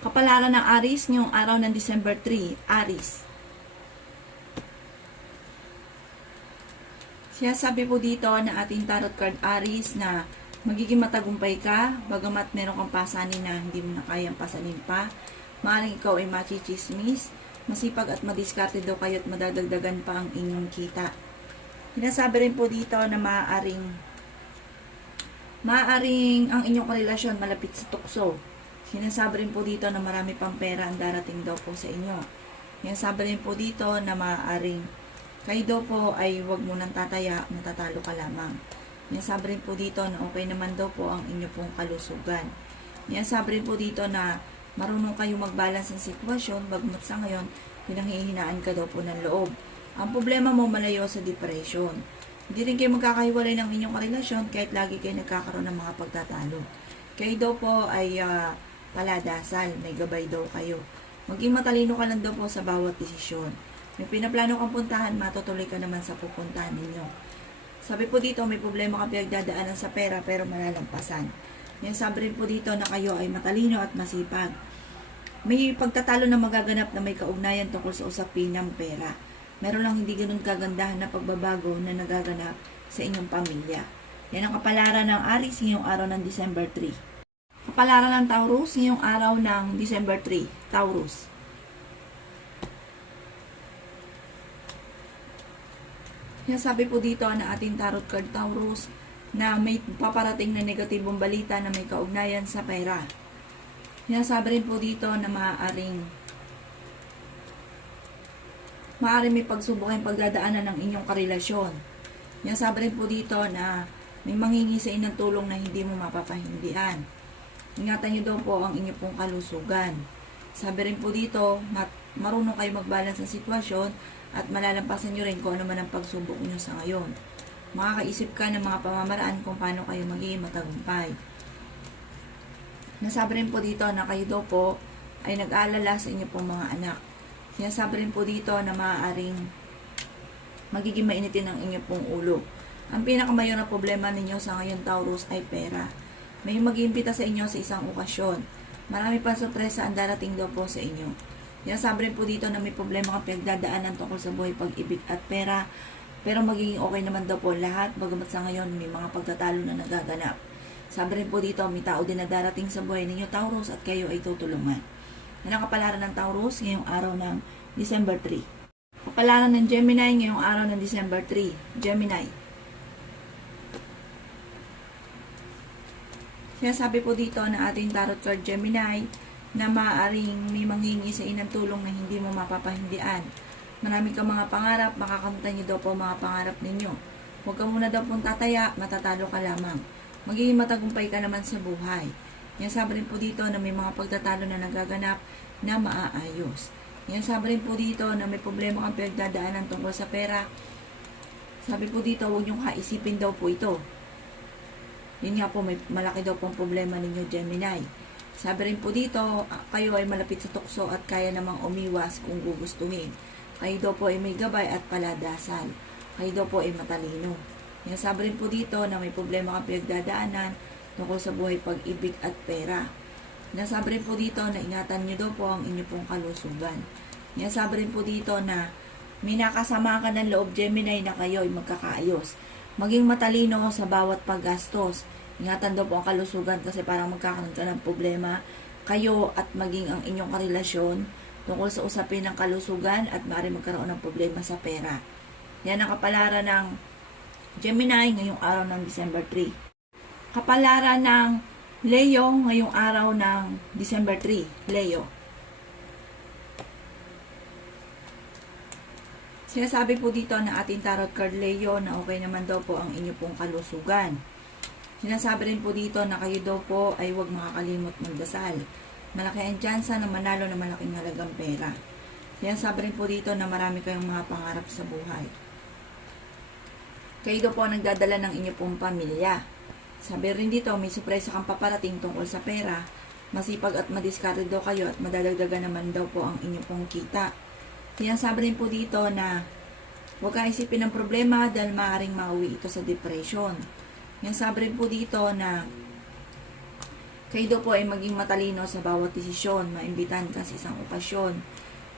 Kapalaran ng Aris ngayong araw ng December 3, Aris. Sinasabi po dito na ating tarot card Aris na magiging matagumpay ka, bagamat meron kang pasanin na hindi mo na kayang pasanin pa. Maaaring ikaw ay machichismis, masipag at madiskarte daw kayo at madadagdagan pa ang inyong kita. Sinasabi rin po dito na maaaring ang inyong relasyon malapit sa tukso. Sinasabi rin po dito na marami pang pera ang darating daw po sa inyo. Sinasabi rin po dito na maaaring kayo daw po ay huwag mo nang tataya, matatalo ka lamang. Sinasabi rin po dito na okay naman daw po ang inyo pong kalusugan. Sinasabi rin po dito na marunong kayo mag-balance ng sitwasyon, bagmat sa ngayon, pinanghihinaan ka daw po ng loob. Ang problema mo malayo sa depression. Hindi rin kayo magkakahiwalay ng inyong karelasyon kahit lagi kayo nagkakaroon ng mga pagtatalo. Kayo daw po ay paladasal, may gabay daw kayo. Maging matalino ka lang daw po sa bawat desisyon. May pinaplano kang puntahan, matutuloy ka naman sa pupuntahan ninyo. Sabi po dito, may problema ka pinagdadaanan sa pera pero malalampasan. Yan sabi rin po dito na kayo ay matalino at masipag. May pagtatalo na magaganap na may kaugnayan tungkol sa usapin ng pera. Meron lang hindi ganun kagandahan na pagbabago na nagaganap sa inyong pamilya. Yan ang kapalaran ng Aris ngayong araw ng December 3. Kapalaran ng Taurus ngayong araw ng December 3. Taurus. Sabi po dito na ating tarot card Taurus na may paparating na negatibong balita na may kaugnayan sa pera. Sinasabi rin po dito na maaaring may pagsubok ang pagdadaanan ng inyong karelasyon. Sinasabi rin po dito na may manghingi sa inang tulong na hindi mo mapapahindian. Ingatan nyo daw po ang inyong pong kalusugan. Sabi rin po dito, marunong kayo mag-balance ng sitwasyon at malalampasan nyo rin kung ano man ang pagsubok nyo sa ngayon. Makakaisip ka ng mga pamamaraan kung paano kayo magiging matagumpay. Nasabi rin po dito na kayo daw po ay nag-aalala sa inyo pong mga anak. Sinasabi rin po dito na maaaring magiging mainitin ang inyo pong ulo. Ang pinakamayon na problema ninyo sa ngayon Taurus ay pera. May mag-iimbita sa inyo sa isang okasyon. Marami pa sorpresa ang darating daw po sa inyo. Sinasabi rin po dito na may problema kang pinagdadaanan tungkol sa buhay, pag-ibig at pera. Pero magiging okay naman daw po lahat, bagamat sa ngayon may mga pagtatalo na nagaganap. Sabi rin po dito, may tao din na darating sa buhay ninyo Taurus at kayo ay tutulungan. Yan ang kapalaran ng Taurus ngayong araw ng December 3. Kapalaran ng Gemini ngayong araw ng December 3. Gemini. Sinasabi po dito na ating tarot card Gemini na maaaring may manghingi sa inang tulong na hindi mo mapapahindian. Marami kang mga pangarap, makakamtan niyo daw po mga pangarap ninyo. Huwag ka muna daw pong tataya, matatalo ka lamang. Magiging matagumpay ka naman sa buhay. Yan sabi rin po dito na may mga pagtatalo na nagaganap na maaayos. Yan sabi rin po dito na may problema kang pinagdadaanan tungkol sa pera. Sabi po dito, huwag niyong kaisipin daw po ito. Yun nga po, may malaki daw pong problema ninyo Gemini. Sabi rin po dito, kayo ay malapit sa tukso at kaya namang umiwas kung gugustuhin. Kayo daw po ay may gabay at paladasal. Kayo daw po ay matalino. Yan sabi rin po dito na may problema kang pinagdadaanan tungkol sa buhay, pag-ibig at pera. Nasabi rin po dito na ingatan nyo daw po ang inyo pong kalusugan. Yan sabi rin po dito na may nakasama ka ng loob Gemini na kayo ay magkakaayos. Maging matalino sa bawat paggastos. Ingatan daw po ang kalusugan kasi parang magkakaroon ka ng problema kayo at maging ang inyong karelasyon tungkol sa usapin ng kalusugan at maaaring magkaroon ng problema sa pera. Yan ang kapalaran ng Gemini ngayong araw ng December 3. Kapalaran ng Leo ngayong araw ng December 3. Leo. Sinasabi po dito na ating tarot card Leo na okay naman daw po ang inyo pong kalusugan. Sinasabi rin po dito na kayo daw po ay huwag makakalimot magdasal. Malaki ang tsansa na manalo na malaking halagang pera. Sinasabi rin po dito na marami kayong mga pangarap sa buhay. Kayo daw po ang nagdadala ng inyo pong pamilya. Sabi rin dito, may surpresa kang paparating tungkol sa pera. Masipag at madiskarte daw kayo at madadagdagan naman daw po ang inyo pong kita. Sinasabi rin po dito na huwag kang isipin ng problema dahil maaaring mauwi ito sa depression. Yan sabi rin po dito na Kayo daw po ay maging matalino sa bawat desisyon, maimbitahan ka sa isang okasyon.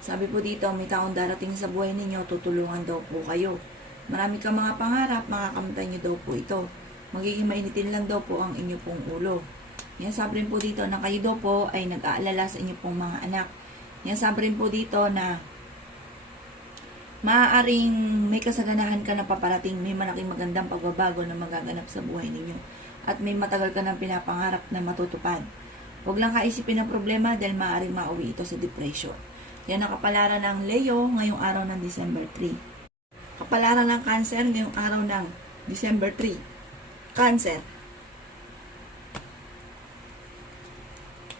Sabi po dito, may taong darating sa buhay ninyo, tutulungan daw po kayo. Marami kang mga pangarap, makakamtan nyo daw po ito. Magiging mainitin lang daw po ang inyo pong ulo. Yan sabi rin po dito na kayo daw po ay nag-aalala sa inyo pong mga anak. Yan sabi rin po dito na maaaring may kasaganahan ka na paparating, may malaking magandang pagbabago na magaganap sa buhay ninyo. At may matagal ka ng pinapangarap na matutupad. Huwag lang kaisipin ang problema dahil maaaring mauwi ito sa depression. Yan ang kapalaran ng Leo ngayong araw ng December 3. Kapalaran ng Cancer ngayong araw ng December 3. Cancer.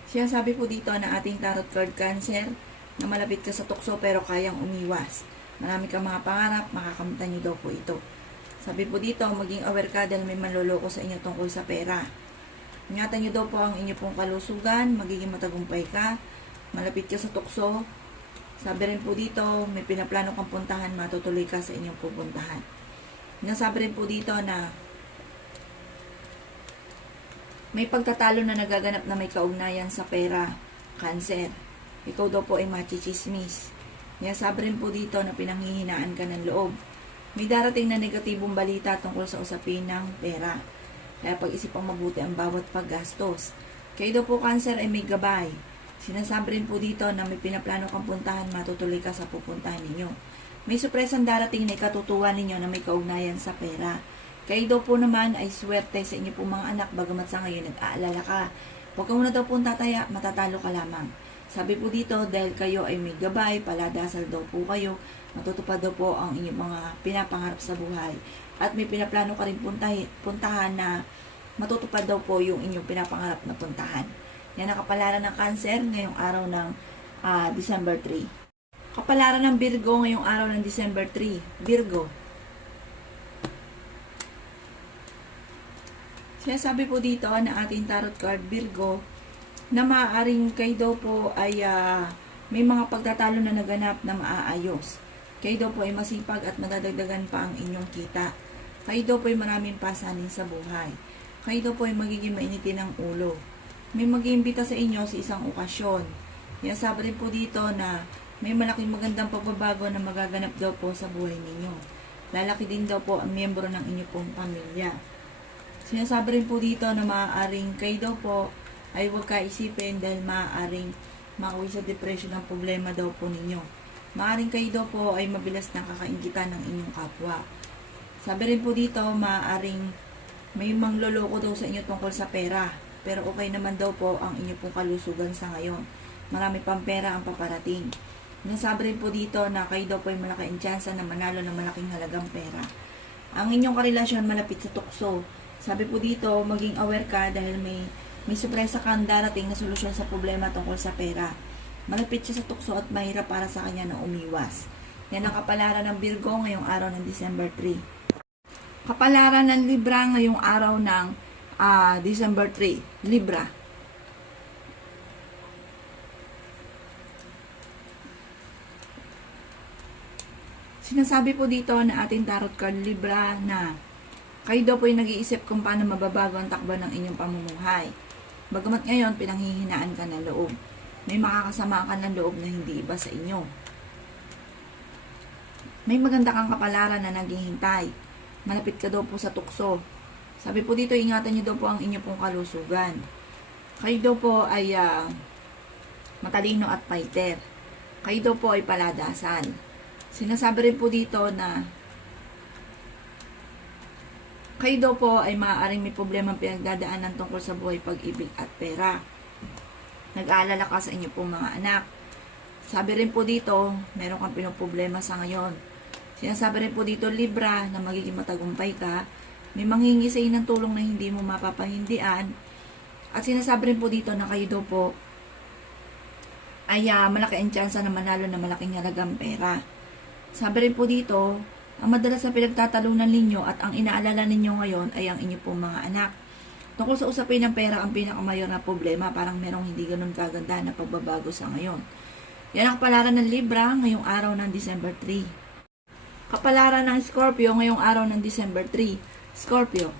Siya sabi po dito na ating tarot card Cancer na malapit ka sa tukso pero kayang umiwas. Marami kang mga pangarap, makakamtan niyo daw po ito. Sabi po dito, maging aware ka dahil may manloloko sa inyo tungkol sa pera. Ingatan niyo daw po ang inyo pong kalusugan, magiging matagumpay ka, malapit ka sa tukso. Sabi rin po dito, may pinaplano kang puntahan, matutuloy ka sa inyong pupuntahan. Nasabi rin po dito na may pagtatalo na nagaganap na may kaugnayan sa pera, Cancer. Ikaw daw po ay machichismis. Nasabi rin po dito na pinanghihinaan ka ng loob. May darating na negatibong balita tungkol sa usapin ng pera. Kaya pag-isipang mabuti ang bawat paggastos. Kayo daw po Cancer ay may gabay. Sinasabi rin po dito na may pinaplano kang puntahan, matutuloy ka sa pupuntahan ninyo. May surpresang darating na ikatutuwa ninyo na may kaugnayan sa pera. Kayo daw po naman ay swerte sa inyo po mga anak, bagamat sa ngayon nag-aalala ka. Huwag ka muna daw po tataya, matatalo ka lamang. Sabi po dito, dahil kayo ay may gabay, paladasal daw po kayo, matutupad daw po ang inyong mga pinapangarap sa buhay. At may pinaplano ka rin puntahan na matutupad daw po yung inyong pinapangarap na puntahan. Yan ang kapalaran ng Cancer ngayong araw ng December 3. Kapalaran ng Virgo ngayong araw ng December 3. Virgo. Sinasabi po dito na ating tarot card Virgo na maaaring kayo daw po ay may mga pagtatalo na naganap na maaayos. Kayo daw po ay masipag at nadadagdagan pa ang inyong kita. Kayo daw po ay maraming pasanin sa buhay. Kayo daw po ay magiging mainitin ng ulo. May mag-iimbita sa inyo sa isang okasyon. Yan sabi rin po dito na may malaking magandang pagbabago na magaganap daw po sa buhay ninyo. Lalaki din daw po ang miyembro ng inyong pong pamilya. Sinasabi rin po dito na maaaring kayo daw po ay huwag kaisipin dahil maaaring makauwi sa depression ang problema daw po ninyo. Maaaring kayo daw po ay mabilas na kakaingitan ng inyong kapwa. Sabi rin po dito, maaaring may mangloloko daw sa inyo tungkol sa pera. Pero okay naman daw po ang inyong pong kalusugan sa ngayon. Marami pang pera ang paparating. Nasabi rin po dito na kayo daw po ay malaking tsansa na manalo ng malaking halagang pera. Ang inyong karelasyon malapit sa tukso. Sabi po dito, maging aware ka dahil may surpresa kang darating na solusyon sa problema tungkol sa pera. Malapit siya sa tukso at mahirap para sa kanya na umiwas. Yan ang kapalaran ng Virgo ngayong araw ng December 3. Kapalaran ng Libra ngayong araw ng December 3. Libra. Sinasabi po dito na ating tarot card Libra na kayo daw po ay nag-iisip kung paano mababago ang takbo ng inyong pamumuhay. Bagamat ngayon, pinanghihinaan ka ng loob. May makakasama ka ng loob na hindi iba sa inyo. May maganda kang kapalaran na naghihintay. Malapit ka daw po sa tukso. Sabi po dito, ingatan niyo daw po ang inyong pong kalusugan. Kayo daw po ay matalino at fighter. Kayo daw po ay paladasan. Sinasabi rin po dito na kayo daw po ay maaaring may problema pinagdadaanan tungkol sa buhay, pag-ibig at pera. Nag-aalala ka sa inyo pong mga anak. Sabi rin po dito, meron kang pinoproblema sa ngayon. Sinasabi rin po dito, Libra, na magiging matagumpay ka. May manghingi sa ng tulong na hindi mo mapapahindian. At sinasabi rin po dito na kayo daw po ay malaki ang tsansa na manalo na malaking halagang pera. Sabi rin po dito, ang madalas na pinagtatalunan ninyo at ang inaalala ninyo ngayon ay ang inyo pong mga anak. Tungkol sa usapin ng pera, ang pinakamayor na problema, parang merong hindi ganun kaganda na pagbabago sa ngayon. Yan ang kapalaran ng Libra ngayong araw ng December 3. Kapalaran ng Scorpio ngayong araw ng December 3. Scorpio.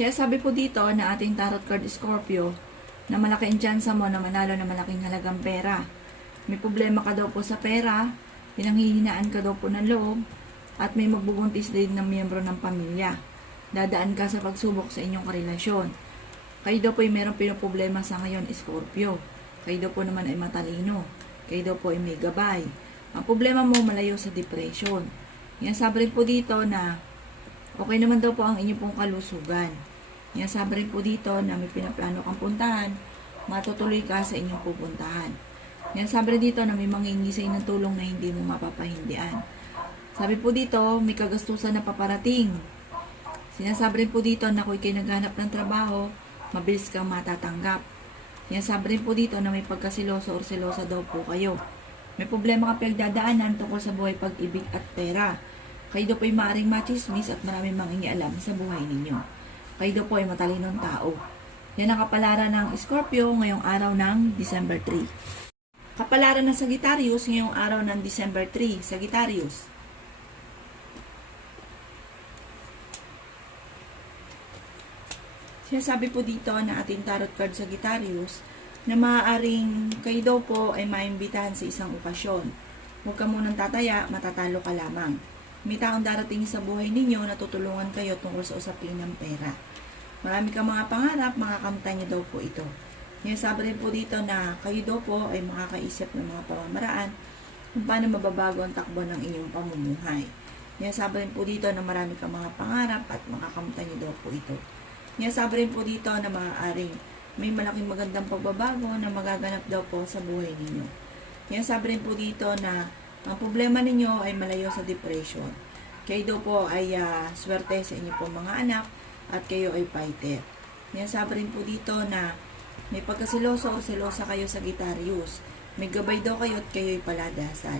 Kaya sabi po dito na ating tarot card Scorpio, na malaki ang tsansa mo na manalo na malaking halagang pera. May problema ka daw po sa pera, pinanghihinaan ka daw po ng loob, at may magbubuntis din ng miyembro ng pamilya. Dadaan ka sa pagsubok sa inyong karelasyon. Kayo daw po ay meron pinoproblema sa ngayon, Scorpio. Kayo daw po naman ay matalino. Kayo daw po ay may gabay. Ang problema mo malayo sa depression. Yan sabi rin po dito na okay naman daw po ang inyong pong kalusugan. Yan sabi rin po dito na may pinaplano kang puntahan, matutuloy ka sa inyong pupuntahan. Yan sabi rin dito na may manghingi sa ng tulong na hindi mo mapapahindian. Sabi po dito, may kagastusan na paparating. Sinasabi rin po dito na kung kayo naghanap ng trabaho, mabilis kang matatanggap. Yan sabi rin po dito na may pagkasiloso o selosa daw po kayo. May problema ka pinagdadaanan tungkol sa buhay, pag-ibig at pera. Kayo daw po ay maaaring machismis at maraming mangingialam sa buhay ninyo. Kayo daw po ay matalinong tao. Yan ang kapalaran ng Scorpio ngayong araw ng December 3. Kapalaran ng Sagittarius ngayong araw ng December 3. Sagittarius. Sinasabi po dito na ating tarot card Sagittarius na maaaring kayo daw po ay maimbitahan sa isang okasyon. Huwag ka munang tataya, matatalo ka lamang. May taong darating sa buhay ninyo na tutulungan kayo tungkol sa usapin ng pera. Marami kang mga pangarap, makakamtan niyo daw po ito. Ngayon sabi rin po dito na kayo daw po ay makakaisip ng mga pamamaraan kung paano mababago ang takbo ng inyong pamumuhay. Ngayon sabi rin po dito na marami kang mga pangarap at makakamtan niyo daw po ito. Ngayon sabi rin po dito na maaaring may malaking magandang pagbabago na magaganap daw po sa buhay ninyo. Ngayon sabi rin po dito na ang problema ninyo ay malayo sa depression. Kayo daw po ay swerte sa inyo po mga anak at kayo ay fighter. Ngayon sabi rin po dito na may pagkasiloso o selosa kayo sa Sagittarius. May gabay daw kayo at kayo ay paladasal.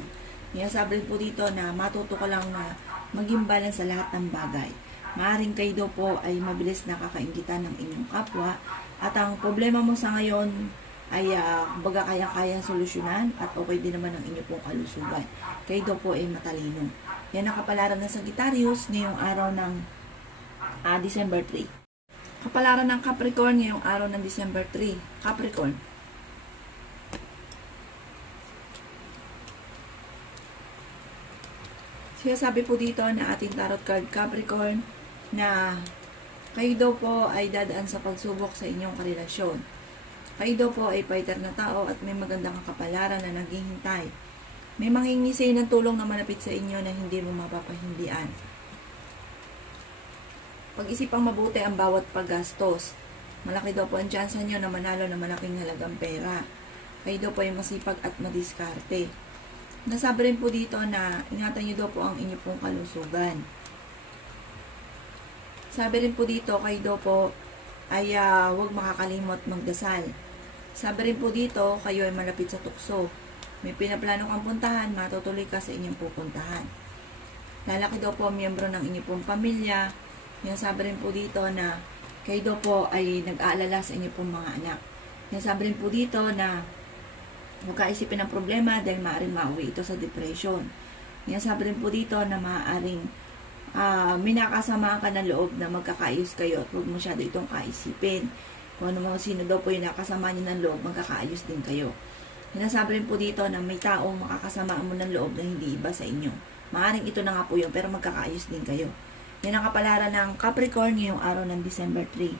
Ngayon sabi rin po dito na matuto ka lang na maging balance sa lahat ng bagay. Maaring kayo daw po ay mabilis nakakaingitan ng inyong kapwa at ang problema mo sa ngayon ay kumbaga kaya-kayang solusyonan at okay din naman ang inyong pong kalusugan. Kayo daw po ay matalino. Yan ang kapalaran ng Sagittarius ngayong araw ng December 3. Kapalaran ng Capricorn ngayong araw ng December 3. Capricorn. Sinasabi po dito na ating tarot card Capricorn na kayo daw po ay dadaan sa pagsubok sa inyong karelasyon. Kayo daw po ay fighter na tao at may magandang kapalaran na naghihintay. May manghingi sa ng tulong na malapit sa inyo na hindi mo mapapahindian. Pag-isipang mabuti ang bawat paggastos. Malaki daw po ang tsansa nyo na manalo na malaking halagang pera. Kayo daw po ay masipag at madiskarte. Nasabi rin po dito na ingatan nyo daw po ang inyong pong kalusugan. Sabi rin po dito, kayo daw po ay huwag makakalimot magdasal. Sabi rin po dito, kayo ay malapit sa tukso. May pinaplano kang puntahan, matutuloy ka sa inyong pupuntahan. Lalaki daw po miyembro ng inyong pong pamilya. Yan sabi rin po dito na kayo daw po ay nag-aalala sa inyong pong mga anak. Yan sabi rin po dito na huwag kaisipin ng problema dahil maaaring mauwi ito sa depression. Yan sabi rin po dito na maaaring may nakasamaan ka ng loob na magkakaayos kayo at huwag masyado itong kaisipin. Kung ano mga sino daw po yung nakasama nyo ng loob, magkakaayos din kayo. Sinasabi rin po dito na may taong makakasamaan mo ng loob na hindi iba sa inyo. Maaaring ito na nga po yun, pero magkakaayos din kayo. Yan ang kapalaran ng Capricorn ngayong araw ng December 3.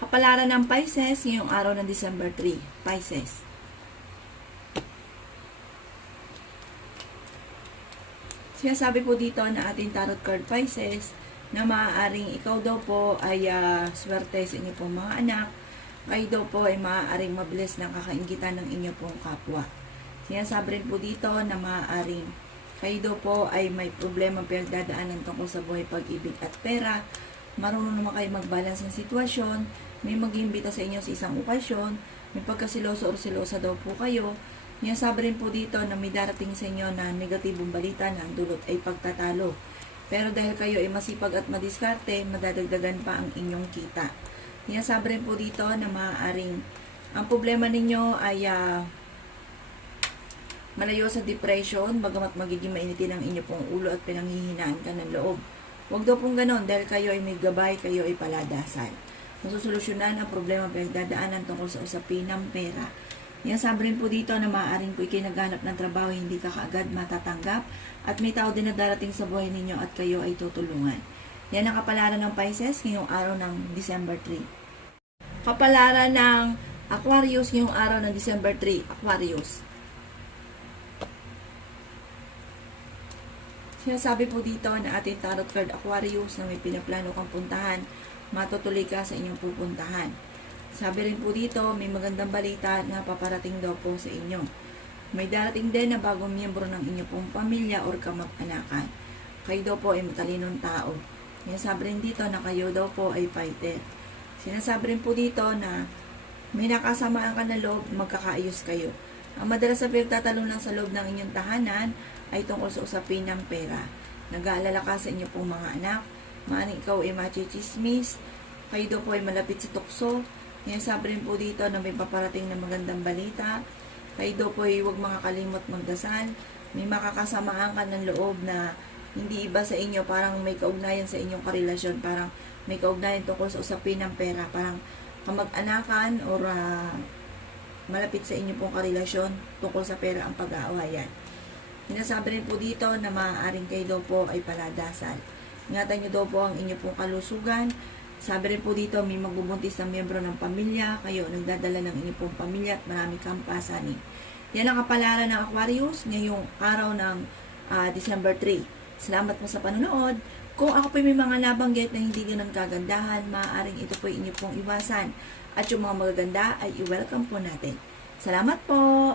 Kapalaran ng Pisces ngayong araw ng December 3. Pisces. Sinasabi po dito na ating tarot card Pisces na maaaring ikaw daw po ay swerte sa inyo pong mga anak. Kayo daw po ay maaaring mabilis na kakaingitan ng inyo pong kapwa. Sinasabi rin po dito na maaaring kayo daw po ay may problema pinagdadaanan tungkol sa buhay, pag-ibig at pera. Marunong naman kayo mag-balance ng sitwasyon. May mag-iimbita sa inyo sa isang okasyon. May pagkasiloso o silosa daw po kayo. Sabi rin po dito na may darating sa inyo na negatibong balita na ang dulot ay pagtatalo. Pero dahil kayo ay masipag at madiskarte, madadagdagan pa ang inyong kita. Sabi rin po dito na maaaring ang problema ninyo ay malayo sa depression, bagamat magiging mainitin ang inyo pong ulo at pinanghihinaan ka ng loob. Huwag daw pong ganon dahil kayo ay may gabay, kayo ay paladasal. Masusolusyonan ang problema pinagdadaanan tungkol sa usapin ng pera. Yan, sabi rin po dito na maaaring po ikinaghanap ng trabaho hindi ka kaagad matatanggap at may tao din na darating sa buhay ninyo at kayo ay tutulungan. Yan ang kapalaran ng Pisces ngayong araw ng December 3. Kapalaran ng Aquarius ngayong araw ng December 3. Aquarius. Sinasabi po dito na ating tarot card Aquarius na may pinaplano kang puntahan, matutuloy ka sa inyong pupuntahan. Sabi rin po dito, may magandang balita na paparating daw po sa inyo. May darating din na bagong miyembro ng inyong pong pamilya or kamag-anakan. Kayo daw po ay matalinong tao. Sinasabi rin dito na kayo daw po ay fighter. Sinasabi rin po dito na may nakasamaan ka na loob, magkakaayos kayo. Ang madalas na pinagtatalunan sa loob ng inyong tahanan ay tungkol sa usapin ng pera. Nag-aalala ka sa inyong pong mga anak, maaring ikaw ay machichismis, kayo daw po ay malapit sa tukso. Sabi rin po dito na may paparating na magandang balita, kayo daw po ay huwag makakalimot magdasal, may makakasamaan ka ng loob na hindi iba sa inyo, parang may kaugnayan sa inyong karelasyon, parang may kaugnayan tungkol sa usapin ng pera, parang kamag-anakan or malapit sa inyo pong karelasyon tungkol sa pera ang pag-aawayan. Sinasabi rin po dito na maaaring kayo daw po ay paladasal. Ingatan nyo daw po ang inyo pong kalusugan. Sabi rin po dito, may magbubuntis na miyembro ng pamilya, kayo nagdadala ng inyong pong pamilya at marami kang pasanin. Yan ang kapalaran ng Aquarius ngayong araw ng December 3. Salamat po sa panonood. Kung ako po may mga nabanggit na hindi ganun kagandahan, maaaring ito po inyo pong iwasan. At yung mga magaganda ay i-welcome po natin. Salamat po!